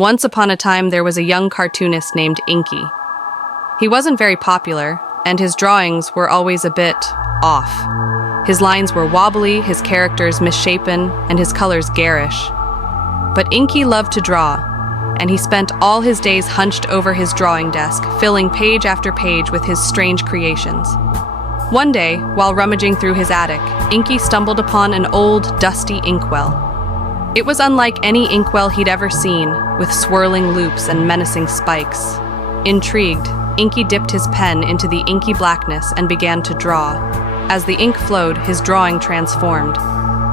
Once upon a time, there was a young cartoonist named Inky. He wasn't very popular, and his drawings were always a bit off. His lines were wobbly, his characters misshapen, and his colors garish. But Inky loved to draw, and he spent all his days hunched over his drawing desk, filling page after page with his strange creations. One day, while rummaging through his attic, Inky stumbled upon an old, dusty inkwell. It was unlike any inkwell he'd ever seen, with swirling loops and menacing spikes. Intrigued, Inky dipped his pen into the inky blackness and began to draw. As the ink flowed, his drawing transformed.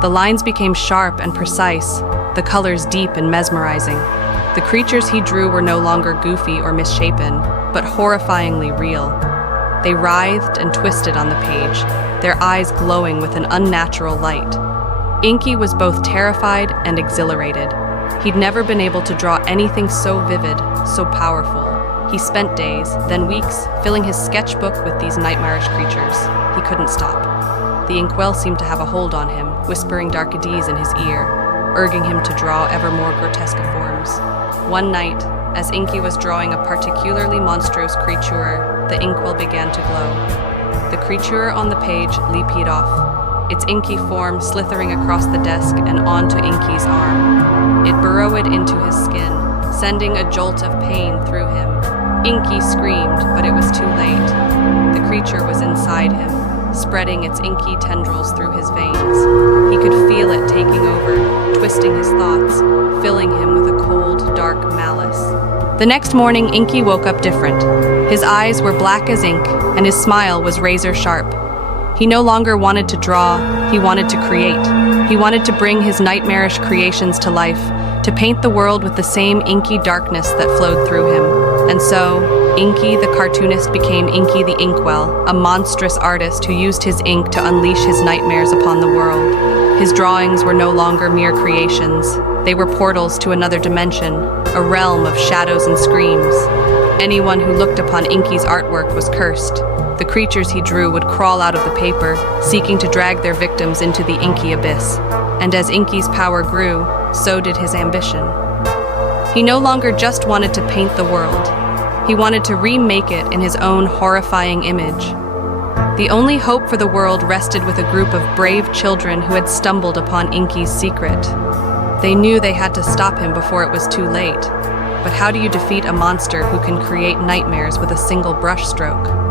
The lines became sharp and precise, the colors deep and mesmerizing. The creatures he drew were no longer goofy or misshapen, but horrifyingly real. They writhed and twisted on the page, their eyes glowing with an unnatural light. Inky was both terrified and exhilarated. He'd never been able to draw anything so vivid, so powerful. He spent days, then weeks, filling his sketchbook with these nightmarish creatures. He couldn't stop. The inkwell seemed to have a hold on him, whispering darkades in his ear, urging him to draw ever more grotesque forms. One night, as Inky was drawing a particularly monstrous creature, the inkwell began to glow. The creature on the page leaped off, its inky form slithering across the desk and onto Inky's arm. It burrowed into his skin, sending a jolt of pain through him. Inky screamed, but it was too late. The creature was inside him, spreading its inky tendrils through his veins. He could feel it taking over, twisting his thoughts, filling him with a cold, dark malice. The next morning, Inky woke up different. His eyes were black as ink, and his smile was razor sharp. He no longer wanted to draw, he wanted to create. He wanted to bring his nightmarish creations to life, to paint the world with the same inky darkness that flowed through him. And so, Inky the cartoonist became Inky the Inkwell, a monstrous artist who used his ink to unleash his nightmares upon the world. His drawings were no longer mere creations. They were portals to another dimension, a realm of shadows and screams. Anyone who looked upon Inky's artwork was cursed. The creatures he drew would crawl out of the paper, seeking to drag their victims into the inky abyss. And as Inky's power grew, so did his ambition. He no longer just wanted to paint the world. He wanted to remake it in his own horrifying image. The only hope for the world rested with a group of brave children who had stumbled upon Inky's secret. They knew they had to stop him before it was too late. But how do you defeat a monster who can create nightmares with a single brushstroke?